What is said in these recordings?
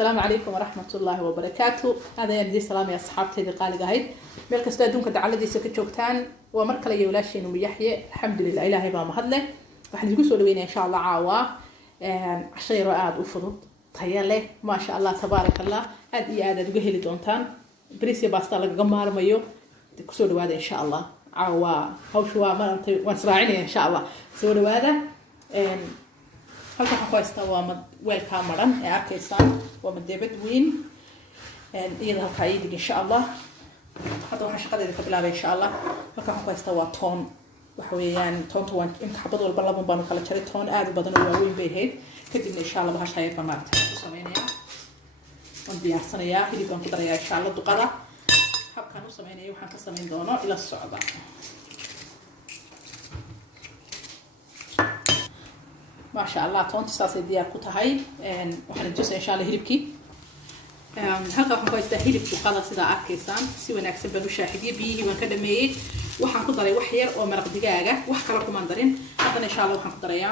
السلام عليكم ورحمة الله وبركاته. هذا يعني سلام يا أصحابتي القالي قاعد ملك استادون كدعالة دي سكتشوكتان ومركلة يولاشين ويحيى الحمد لله إلهي بام هذله وحنا نقول سولوين إن شاء الله عوا عشرة رؤاد وفضل طيالة ما شاء الله تبارك الله هذه عادة تجهلي دونتان بريسي باستالك جمار مايو تكسولوا هذا إن شاء الله عوا هوشوا ما وانسراعيني إن شاء الله سولوا هذا halka waxa ku haystaa waa weel ka maran ee arkaysaan waa madabad weyn iyada halka ay dig insha Allah hadda waxa shaqadeeda ka bilaabay insha Allah halka waxa ku haystaa waa toon waxa weeyaan toonta waan in xabad walba laba baan kala jaray toon aad u badan oo weyn bay ahayd kadib insha Allah waxa shaqeeya ka maartay ku sameeynaya waan diyaarsanayaa hilibkan ku darayaa insha Allah duqada habkan u sameeynaya waxaan ka sameyn doonaa ila socda ما شاء الله تونت ساسي ديار كتهاي وحنا نجلس إن شاء الله هربكي هذا وحنا كويس ده هرب وقاضي سدا أكيسان سوى نكسب بدو شاهدية بيه وكذا ميت وحنا قدري وحير أو مرق دجاجة وحكى لكم مندرين هذا إن شاء الله وحنا قدريا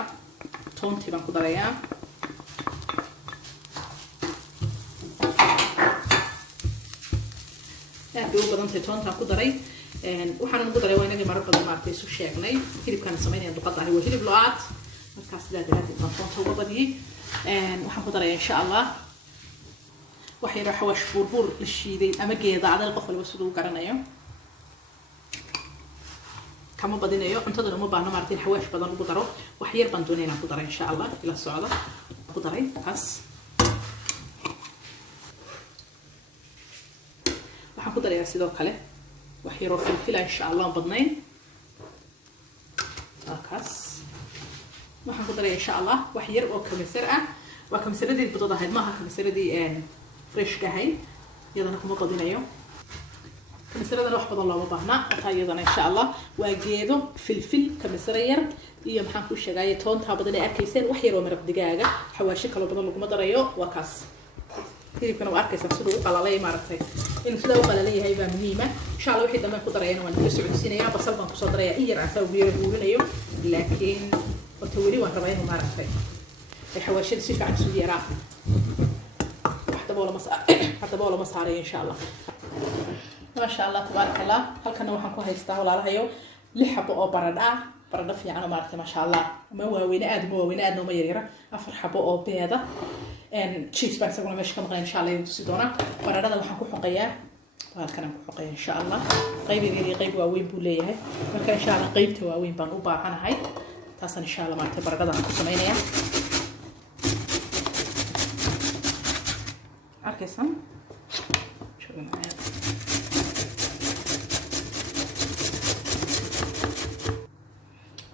تونت يبان قدريا بيو بدن تونت قدري وحنا قدري وين اللي مرق بدن مارتي سو شاغني هرب كان سميني عند قطعه هو هرب لعات markaas sidaad toonta uga badiyay waxaan ku daray insha Allah wax yar xawaash burbur la shiiday ama geedaadal qof walba sidoo garanayo kama badinayo cuntada uma baahna martiin xawaash badan ugu daro wax yar baan doonayna ku daray insha Allah ila socda ku daray kaas waxaan ku daray sidoo kale wax yar oo filfil insha Allah badnayn kaas waxaan ku daray insha Allah wax yar oo kamsar ah waa kamsaradii budada ahayd maaha kamsaradii fresh ka ahayd iyadana kuma badinayo kamsarada wax badan loo baahna taa iyadana insha Allah waa geedo filfil kamsar yar iyo maxaan ku sheegay toonta badan ee arkayseen wax yar oo maraq digaaga xawaashi kala badan lagu darayo waa kaas hilibkana waa arkaysan sidoo u qalalay maaragtay in sida u qalalay yahay baa muhiim ah insha Allah wixii dambe ku darayna waan ku socodsiinayaa basal baan ku soo darayaa in yar asaa weerinayo laakiin وتولي وهربين وماركتي الحواشي سيف عن سويرا حتى بولا مصاري إن شاء الله ما شاء الله تبارك الله هل كنا وحنا كوه يستاهل على هيو لحبة أو برد في عنو ماركتي ما شاء الله ما هو وين آد نوم يريرا أفر حبة أو بيضة إن تشيز بس أقول مش كم غير إن شاء الله يتصدونا برد هذا وحنا كوه حقيا هل كنا كوه حقيا إن شاء الله قيب واوين بوليه فكان إن شاء الله قيب تواوين بنوبا عنا هاي تاسن إن شاء الله مارتي برقدة عن كسمينيا أركيسن شوفوا معايا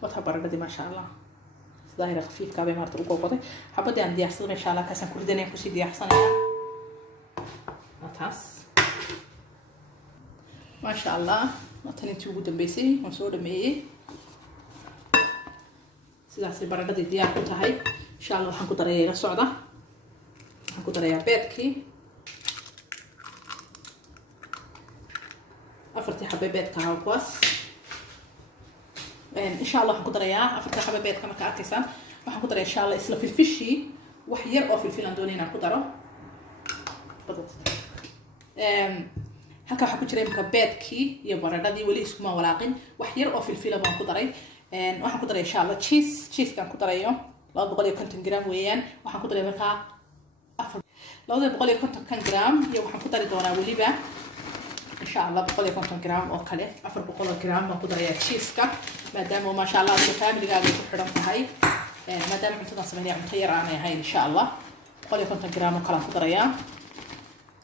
وطها برقدة ما شاء الله ظاهرة خفيف كابي مارتي وقوقتي حبدي عندي أحسن إن شاء الله كاسن كل دنيا كوسي دي أحسن نتاس ما شاء الله نتني توجد بيسي ونسود مي sidaas baradhada diyaar ku tahay insha Allah waxaan ku darayaa la socda waxaan ku darayaa beedkii afartii xabbe beedka halkaas insha Allah waxaan ku darayaa afartii xabbe beedka marka arkaysaan waxaan ku darayaa insha Allah isla filfishi wax yar oo filfil aan doonayna ku daro halka waxa ku jira imka beedkii iyo baradhadii wali isku ma walaaqin wax yar oo filfil baan ku daray waxaan ku daray insha Allah cheese kan ku darayo 250 gram weeyaan waxaan ku daray marka 250 gram iyo waxaan ku dari doonaa waliba insha Allah 250 gram oo kale 400 gram baan ku darayaa cheese ka maadaama ma sha Allah family-gaaga ku xiran tahay maadaama cuntada sameeyay cunto yar aan ahayn insha Allah 250 gram oo kale ku darayaa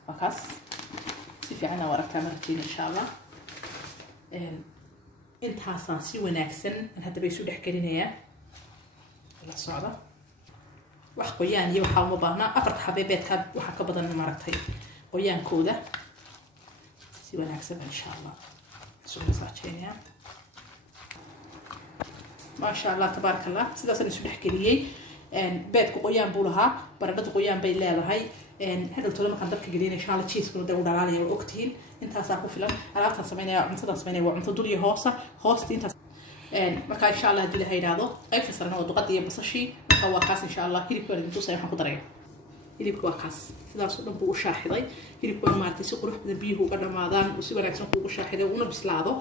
wakaas si fiican oo aragtaa martiin insha Allah intaasaan si wanaagsan aan hadda bay isu dhex gelinayaa la socda wax qoyaan iyo waxa uma baahna afarta xabeebka waxa ka badan maaragtay qoyaankooda si wanaagsan insha Allah soo saaceynaya ma sha Allah tabaaraka Allah sidaas isu dhex geliyay beedku qoyaan buu lahaa baradhadu qoyaan bay leedahay hadda tolo markaan dabka geliyay insha Allah cheese ku dad dhalaalayo ogtiin intaas ku filan alaabta sameynaya cuntada sameynaya waa cunto dul iyo hoosti intaas marka insha Allah hadii la hayraado qaybta sarana oo duqad iyo basashii waa kaas insha Allah hilibka intuu say waxaan ku daray hilibka waa kaas sidaas oo dhan buu u shaaxiday hilibka waa maartay si qurux badan biyuhu uga dhamaadaan oo si wanaagsan ugu shaaxiday una bislaado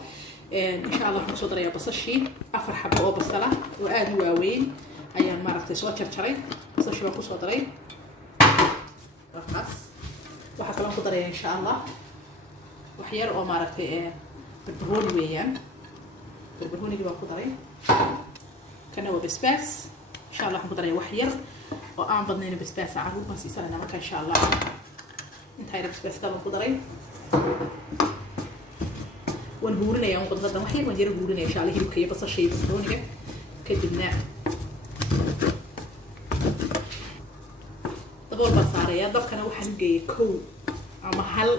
insha Allah waxaan soo darayaa basashii 4 xabo oo basala oo aad u waaweyn ayaan maartay soo jarjaray basashii waan ku soo daray waxaas waxa kale oo ku darayaa insha Allah wax yar oo maartay barbarooni weeyaan barbaroonigi waan ku daray kana waa basbaas insha Allah waxaan ku daray wax yar oo aan badnayn basbaas caruur ma siisanana marka insha Allah inta ay basbaas ka ku daray wan huurinaya aan qodada wax yar waan yar huurinaya insha Allah hilibka iyo basasha iyo barbarooniga kadibna dabool basaaraya dabkana waxaan geeyay kow ama hal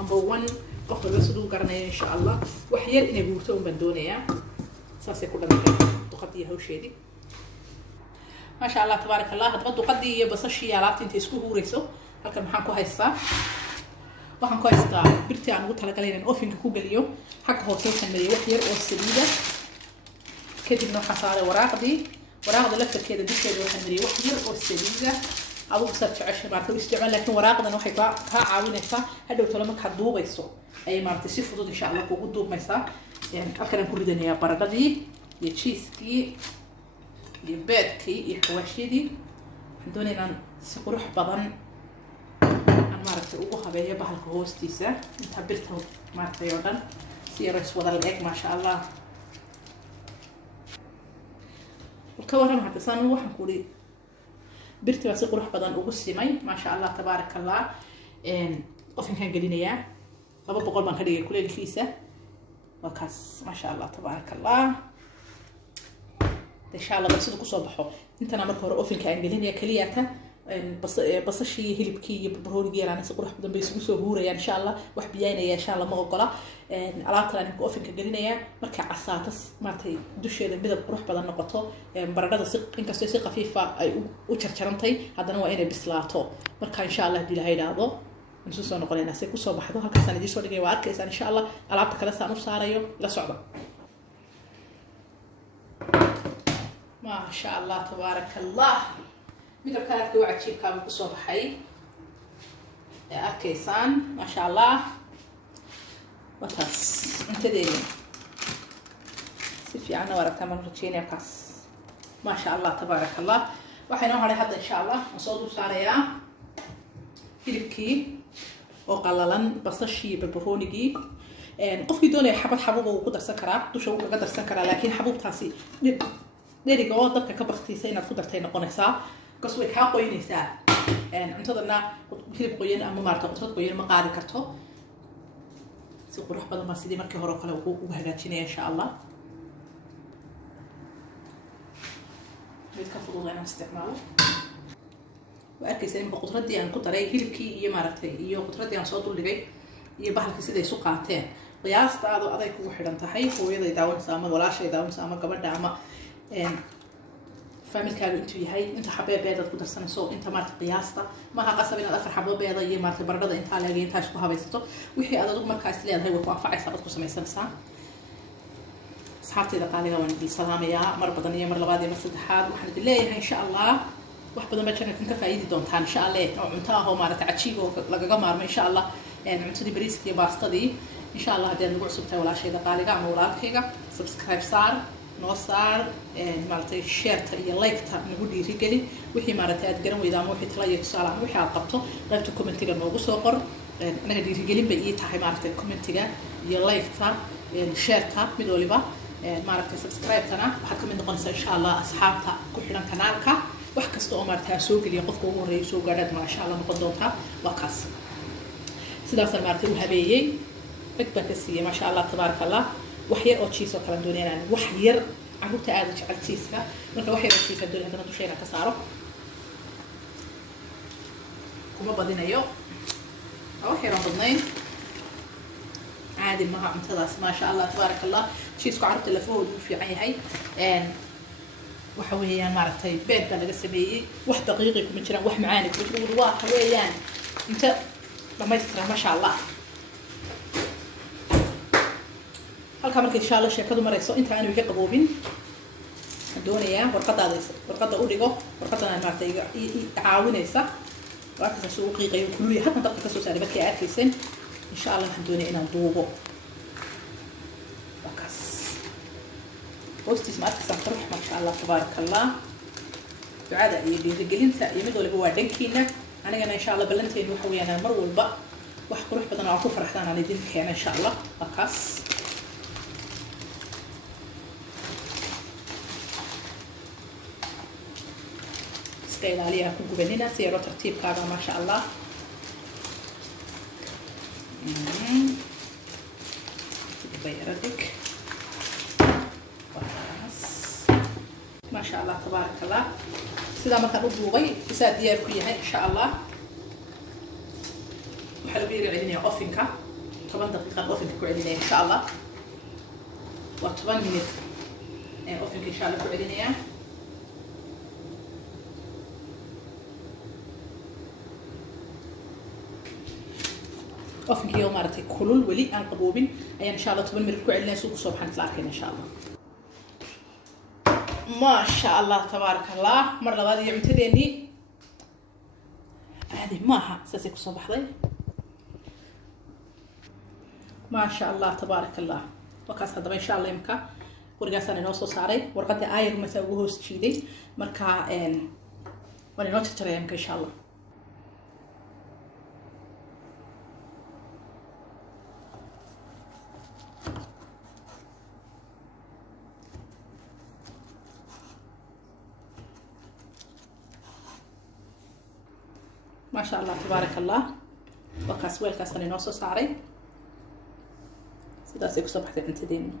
amba 1 qof walba sidoo garanaya insha Allah wax yar inay guurto oo baan doonayaa saasay ku dhameeyay duqadii hawsheedii ما شاء الله تبارك الله هتبدو قدي بصشي alaabta inta isku huurayso halkan maxaan ku haystaa waxaan ku haystaa birtii aan ugu talagalay inaan ovenka ku galiyo xagga hoose waxaan mariyay wax yar oo saliida kadibna waxaan saaray waraaqda laftarkeeda dusheeda waxaan mariyay wax yar oo saliida adugu saar jeceshay maartay u isticmaal laakiin waraaqdan waxay ka caawinaysaa hadhow tolo marka duubayso ay maartay si fudud insha Allah kugu duubaysaa halkan aan ku ridanayaa baradhadii iyo cheese-kii iyo beedkii iyo xawaashidii waxaan doonaynaa si qurux badan aan maaragtay ugu habeeyo bahalka hoostiisa inta birta maaragtay oo dhan si yar is wada leeg ma sha Allah ka waran hadda saan waxaan ku ri birta si qurux badan ugu simay ma sha Allah tabarakallah ofinkan gelinayaa 200 baan ka dhigay kuleelkiisa waa kaas ma sha Allah tabarakallah إن شاء الله بس كوسو بحو أنت أنا مركور أوفن كأنجلين يا كلياتا بس الشيء هي بكي ببرهون جير أنا سأقول حبنا بس كوسو هورا يعني إن شاء الله واحد بيانا يا إن شاء الله ما قلا على طول أنا أوفن كأنجلين يا مركع عصاتس مرتي دوشة بدأ بروح بدل نقطة برادة سق إنك سوي خفيفة وشرشرنتي هذا نوع إنه بسلاطه مركع إن شاء الله دي لهاي هذا نسوس نقول لنا سكوسو بحضو هالكسانة دي شو اللي جوارك إن شاء الله على طول كلا سنة صاريو لا صعبة ما شاء الله تبارك الله مثل كانت قوعة شيء كامل بصوب حي أكيسان ما شاء الله وتس انت ديني سيفي عنا ورا كمان رتشيني أكاس ما شاء الله تبارك الله وحينوها على هذا إن شاء الله نصودو ساريا فيلبكي وقللا بصشي بالبرونيجي قفكي دوني حبوبه وقدر سكرة دوشة وقدر سكرة لكن حبوب تاسي ديري قوة dabka ka baqtiisay inaad ku dartay noqonaysaa gas way ka qoynaysaa cuntadana hilib qoyan ama maarta qudrad qoyan ma qaadi karto si qurux badan ma sidii markii hore kale ugu hagaajinaya insha Allah mid ka fudud inaan isticmaalo وأركز إن بقدرتي أن كنت رأي هيلكي يمارتي iyo qudradii aan soo duldhigay iyo bahalka sida ay isu qaateen qiyaasta aday ku xiran tahay hooyada daawanaysa ama walaashay daawanaysa ama gabadha ama familkaagu intuu yahay inta xabee beedad ku darsanayso inta maarta qiyaasta maaha qasab inaad 4 xabo beeda iyo maarta baradhada inta laga inta isku habaysato wixii aad adigu markaas leedahay way ku anfacaysaa qad ku samaysanaysaa asxaabtayda qaaliga waan idin salaamayaa mar badan iyo mar labaad iyo mar saddexaad waxaan idin leeyahay insha Allah wax badan ma channelkan ka faa'iidi doontaan insha Allah oo cunto ah oo maarta cajiib oo lagaga maarmo insha Allah cuntadii bariiska iyo baastadii insha Allah hadii aad nagu cusubtahay walaashayda qaaliga ama walaalkayga subscribe saar noo saar maartay share iyo like ta nagu dhiirigeli wixii maartay aad garan weydaa ama wixii tala iyo tusaale ama wixii aad qabto qaybta commentiga noogu soo qor anaga dhiirigelin bay ii tahay maartay commentiga iyo like ta share ta mid waliba maartay subscribe tana waxaad ka mid noqonaysaa insha Allah asxaabta ku xiran kanaalka wax kasta oo maartay soo geliya qofka ugu horeeyo soo gaadhaad ma insha Allah noqon doonta waa kaas sidaas maartay u habeeyay ragba ka siiyay ma sha Allah tabarakallah waxyar oo cheese oo kala doonayaan waxyar caruurta aad jecel cheese-ka marka waxyar oo cheese doonayaan hadana dusheena ka saaro kuma badinayo waxyar oo badnayn caadi ma cuntadaas ma sha Allah tabarakallah cheese-ku caruurta lafahoodu u fiican yahay waxa weeyaan maaragtay beed baa laga sameeyay wax daqiiqi kuma jiraan wax macaani kuma jiraan waa weeyaan inta dhamaystiran ma sha Allah halka markii insha Allah sheekadu marayso inta aanu iga qaboobin doonaya warqada u dhigo warqadan maartay caawinaysa وأكثر سوقي غير كلي حتى نطبق كسوس على بكي أكيسن إن شاء الله هندوني إنا نضوبه وكاس وستي سمعت سنتروح ما شاء الله تبارك الله بعد يجيلين يمدوا لبوا دنكينا أنا إن شاء الله بلنتين وحوي أنا مر والبق وحقروح بدنا أعطوه فرحتان على دين كينا إن شاء الله وكاس سكيل عليها كوكو بنينا سيرو ترتيب كذا ما شاء الله بيردك ما شاء الله تبارك الله سيدا ما كان أبوغي بساد ديار كلها إن شاء الله وحلو بيري عدني أوفنكا 8 دقيقة أوفنكا كعدني إن شاء الله و8 مينت أوفنكا إن شاء الله كعدني أوفنكا يوم مرتي كلول ولي أن قبوبين أي إن شاء الله 8 مينت كعدني سوق صبح نتلاقين إن شاء الله ما شاء الله تبارك الله مرة هذه يعتديني هذه ماها ساسيك صباح ضي ما شاء الله تبارك الله وكاس هذا إن شاء الله يمكا ورقاس أنا نوصل صاري ورقتي آير مسويه استشيدي مركا وانا نوت ترى يمكا إن شاء الله ما شاء الله تبارك الله وكاس ويلكاس أنا نوصل صاري سيدا سيكو صباح انت دين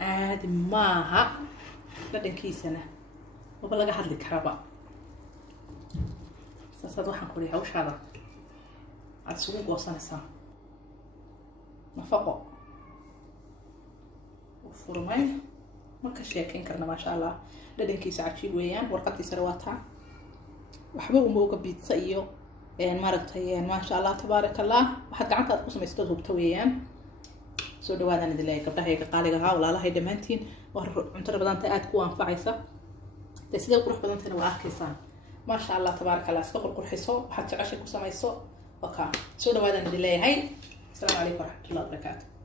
عاد ماها لدن كيسنا وبلغا حد لك ربا ساساد waxaan ku leeyahay hawshaada aad suuq goosanaysaa nafaqo furmay marka sheekeen karna ma sha Allah dhadhankiisa cajiib weeyaan warqadiisa rawaata waxba uma uga biidsa iyo maaragtay ma sha Allah tabaaraka Allah waxaad gacanta aad ku samaysto hubta weeyaan soo dhawaadaan idin leeyahay gabdhaha qaaliga ah walaalahay dhamaantiin war cunto badan aad ku anfacaysa sidee qurux badan tahay waa arkaysan ما شاء الله تبارك الله استقر قرحيسو وحتى عشان كو سميسو وكا سو dhawaadaan idin leeyahay السلام عليكم ورحمة الله وبركاته